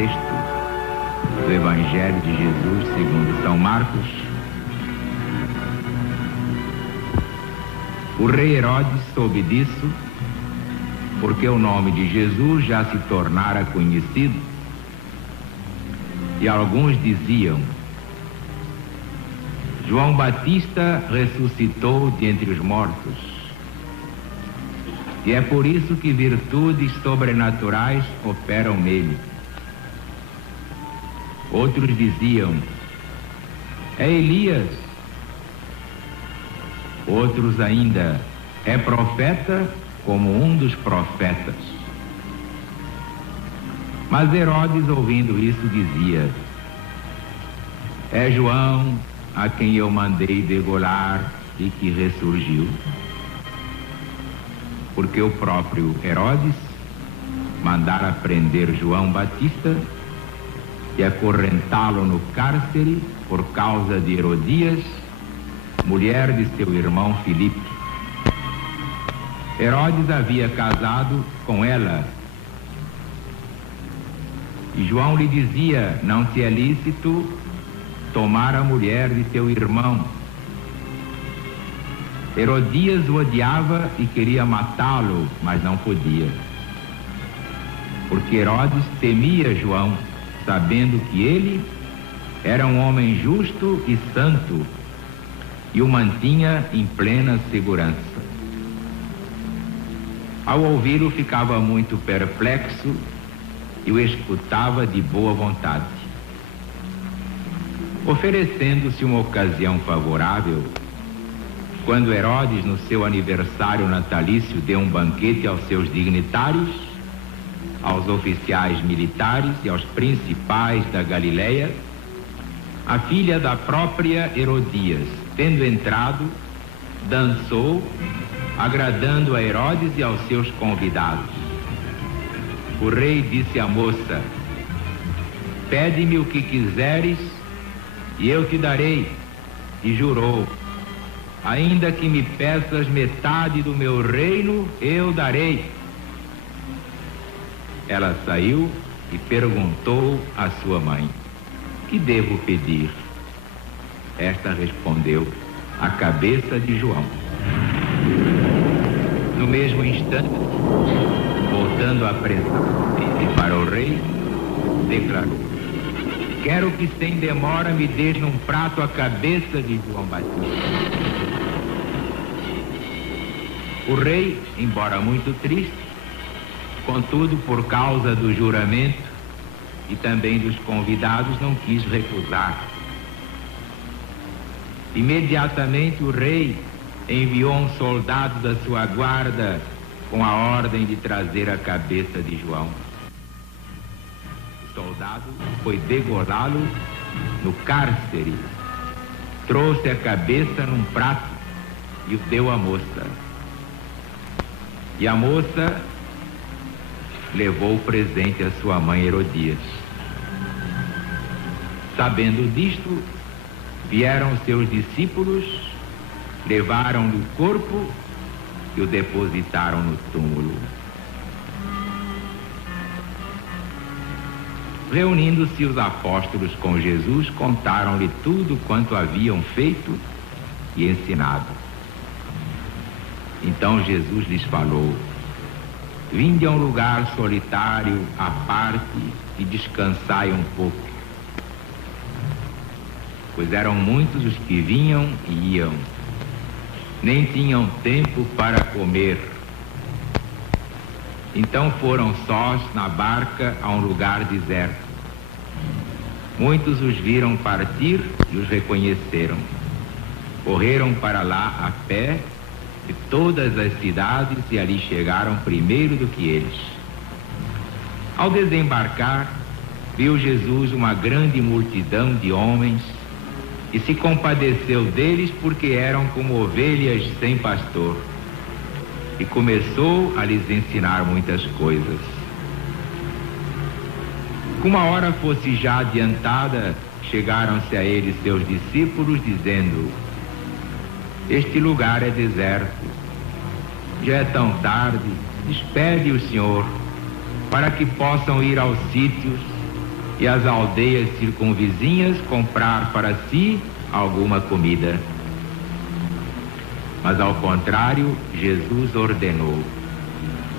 16 do Evangelho de Jesus segundo São Marcos. O rei Herodes soube disso, porque o nome de Jesus já se tornara conhecido, e alguns diziam: João Batista ressuscitou de entre os mortos, e é por isso que virtudes sobrenaturais operam nele. Outros diziam: é Elias. Outros ainda: é profeta, como um dos profetas. Mas Herodes, ouvindo isso, dizia: é João, a quem eu mandei degolar e que ressurgiu. Porque o próprio Herodes mandara prender João Batista e acorrentá-lo no cárcere por causa de Herodias, mulher de seu irmão Filipe. Herodes havia casado com ela, e João lhe dizia: não te é lícito tomar a mulher de teu irmão. Herodias o odiava e queria matá-lo, mas não podia, porque Herodes temia João, sabendo que ele era um homem justo e santo, e o mantinha em plena segurança. Ao ouvi-lo, ficava muito perplexo e o escutava de boa vontade. Oferecendo-se uma ocasião favorável, quando Herodes, no seu aniversário natalício, deu um banquete aos seus dignitários, aos oficiais militares e aos principais da Galileia, a filha da própria Herodias, tendo entrado, dançou, agradando a Herodes e aos seus convidados. O rei disse à moça: pede-me o que quiseres e eu te darei. E jurou: ainda que me peças metade do meu reino, eu darei. Ela saiu e perguntou à sua mãe: que devo pedir? Esta respondeu: a cabeça de João. No mesmo instante, voltando a apresar-se para o rei, declarou: quero que sem demora me dês num prato a cabeça de João Batista. O rei, embora muito triste, contudo, por causa do juramento e também dos convidados, não quis recusar. Imediatamente o rei enviou um soldado da sua guarda com a ordem de trazer a cabeça de João. O soldado foi degolá-lo no cárcere, trouxe a cabeça num prato e o deu à moça. E a moça levou o presente à sua mãe Herodias. Sabendo disto, vieram seus discípulos, levaram-lhe o corpo e o depositaram no túmulo. Reunindo-se os apóstolos com Jesus, contaram-lhe tudo quanto haviam feito e ensinado. Então Jesus lhes falou: vinde a um lugar solitário, à parte, e descansai um pouco. Pois eram muitos os que vinham e iam, nem tinham tempo para comer. Então foram sós na barca a um lugar deserto. Muitos os viram partir e os reconheceram. Correram para lá a pé de todas as cidades e ali chegaram primeiro do que eles. Ao desembarcar, viu Jesus uma grande multidão de homens e se compadeceu deles, porque eram como ovelhas sem pastor, e começou a lhes ensinar muitas coisas. Como a hora fosse já adiantada, chegaram-se a ele seus discípulos, dizendo: este lugar é deserto, já é tão tarde, despede o Senhor, para que possam ir aos sítios e as aldeias circunvizinhas comprar para si alguma comida. Mas ao contrário, Jesus ordenou: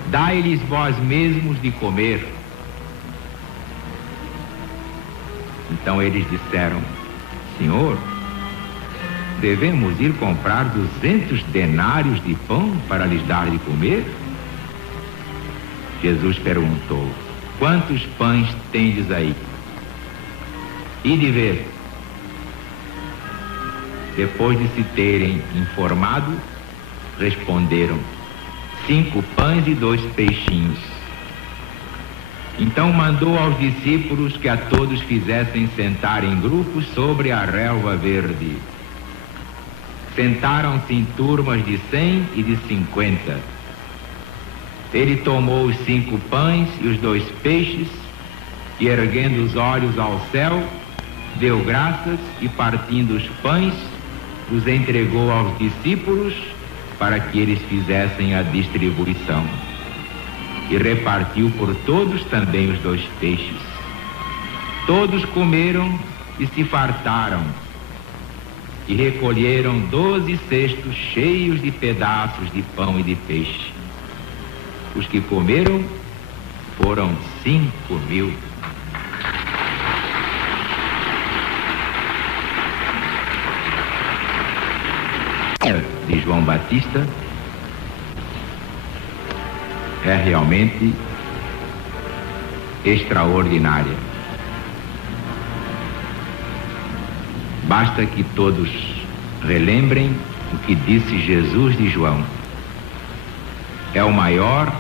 dai-lhes vós mesmos de comer. Então eles disseram: Senhor, devemos ir comprar 200 denários de pão para lhes dar de comer? Jesus perguntou: quantos pães tendes aí? Ide ver. Depois de se terem informado, responderam: 5 pães e 2 peixinhos. Então mandou aos discípulos que a todos fizessem sentar em grupos sobre a relva verde. Sentaram-se em turmas de 100 e de 50. Ele tomou os 5 pães e os 2 peixes e, erguendo os olhos ao céu, deu graças e, partindo os pães, os entregou aos discípulos para que eles fizessem a distribuição. E repartiu por todos também os 2 peixes. Todos comeram e se fartaram, e recolheram 12 cestos cheios de pedaços de pão e de peixe. Os que comeram foram 5.000. De João Batista é realmente extraordinária. Basta que todos relembrem o que disse Jesus de João: é o maior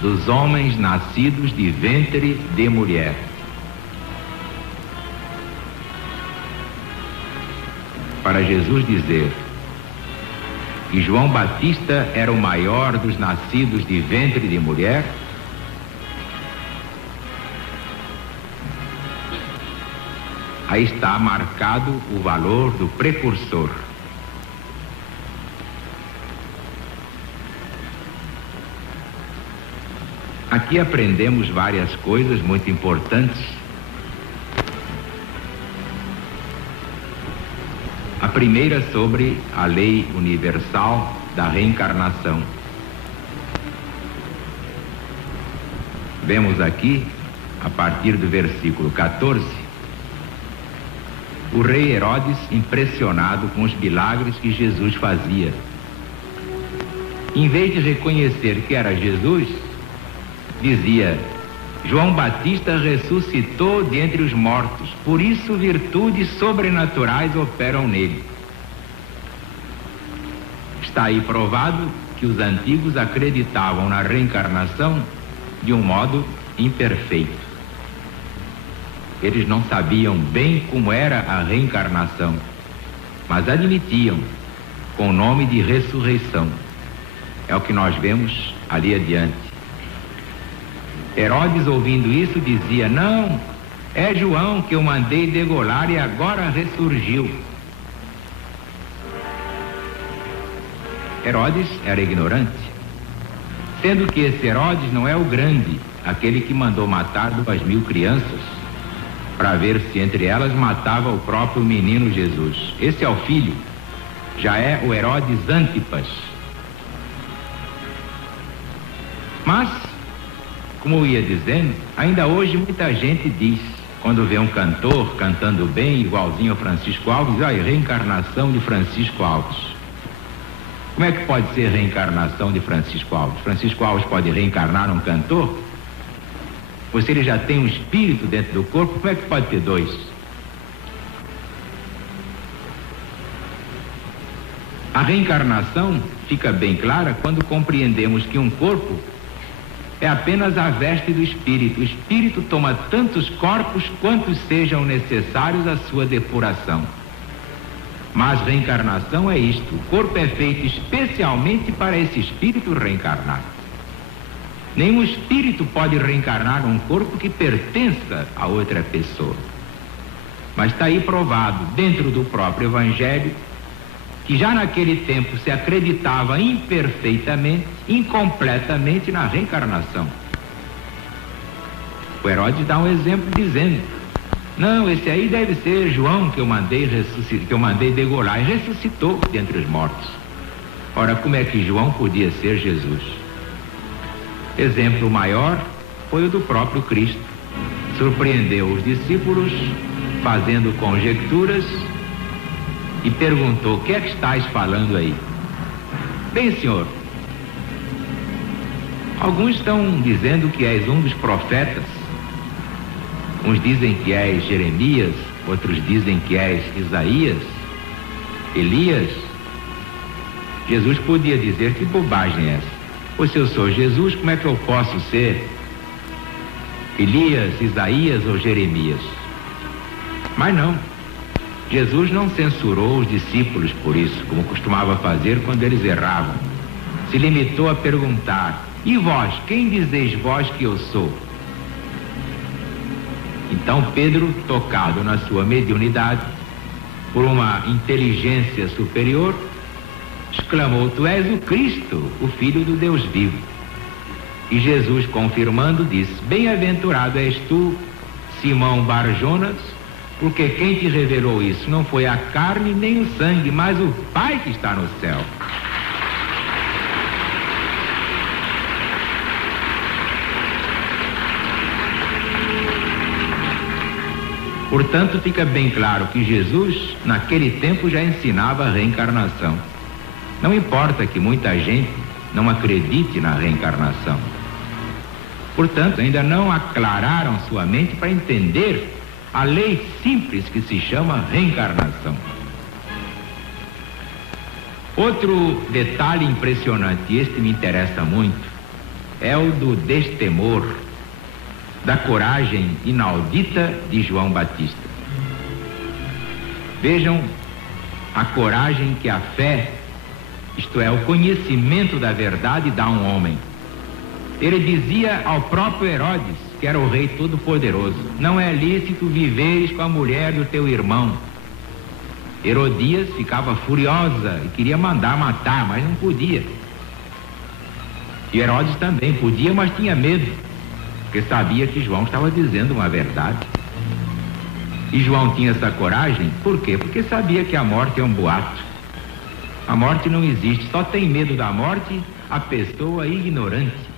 dos homens nascidos de ventre de mulher. Para Jesus dizer que João Batista era o maior dos nascidos de ventre de mulher, aí está marcado o valor do precursor. Aqui aprendemos várias coisas muito importantes. A primeira sobre a lei universal da reencarnação. Vemos aqui, a partir do versículo 14, o rei Herodes impressionado com os milagres que Jesus fazia. Em vez de reconhecer que era Jesus, dizia: João Batista ressuscitou dentre os mortos, por isso virtudes sobrenaturais operam nele. Está aí provado que os antigos acreditavam na reencarnação de um modo imperfeito. Eles não sabiam bem como era a reencarnação, mas admitiam com o nome de ressurreição. É o que nós vemos ali adiante. Herodes, ouvindo isso, dizia: não, é João que eu mandei degolar e agora ressurgiu. Herodes era ignorante, sendo que esse Herodes não é o grande, aquele que mandou matar 2.000 crianças, para ver se entre elas matava o próprio menino Jesus. Esse é o filho, já é o Herodes Antipas. Mas, como eu ia dizendo, ainda hoje muita gente diz, quando vê um cantor cantando bem, igualzinho ao Francisco Alves, olha, reencarnação de Francisco Alves. Como é que pode ser reencarnação de Francisco Alves? Francisco Alves pode reencarnar um cantor? Ou se ele já tem um espírito dentro do corpo, como é que pode ter 2? A reencarnação fica bem clara quando compreendemos que um corpo é apenas a veste do espírito. O espírito toma tantos corpos quantos sejam necessários à sua depuração. Mas reencarnação é isto: o corpo é feito especialmente para esse espírito reencarnar. Nenhum espírito pode reencarnar num corpo que pertença a outra pessoa. Mas está aí provado dentro do próprio Evangelho que já naquele tempo se acreditava imperfeitamente, incompletamente na reencarnação. O Herodes dá um exemplo dizendo: Não, esse aí deve ser João que eu mandei degolar, e ressuscitou dentre os mortos. Ora, como é que João podia ser Jesus? Exemplo maior foi o do próprio Cristo. Surpreendeu os discípulos fazendo conjecturas e perguntou: o que é que estáis falando aí? Bem, Senhor, alguns estão dizendo que és um dos profetas. Uns dizem que és Jeremias, outros dizem que és Isaías, Elias. Jesus podia dizer: que bobagem é essa? Ou se eu sou Jesus, como é que eu posso ser Elias, Isaías ou Jeremias? Mas não. Jesus não censurou os discípulos por isso, como costumava fazer quando eles erravam. Se limitou a perguntar: e vós, quem dizeis vós que eu sou? Então Pedro, tocado na sua mediunidade, por uma inteligência superior, exclamou: tu és o Cristo, o Filho do Deus vivo. E Jesus, confirmando, disse: bem-aventurado és tu, Simão Bar-Jonas, porque quem te revelou isso não foi a carne nem o sangue, mas o Pai que está no céu. Portanto, fica bem claro que Jesus, naquele tempo, já ensinava a reencarnação. Não importa que muita gente não acredite na reencarnação. Portanto, ainda não aclararam sua mente para entender a lei simples que se chama reencarnação. Outro detalhe impressionante, e este me interessa muito, é o do destemor, da coragem inaudita de João Batista. Vejam a coragem que a fé, isto é, o conhecimento da verdade, dá a um homem. Ele dizia ao próprio Herodes, que era o rei todo-poderoso: não é lícito viveres com a mulher do teu irmão. Herodias ficava furiosa e queria mandar matar, mas não podia. E Herodes também podia, mas tinha medo, porque sabia que João estava dizendo uma verdade. E João tinha essa coragem, por quê? Porque sabia que a morte é um boato. A morte não existe, só tem medo da morte a pessoa ignorante.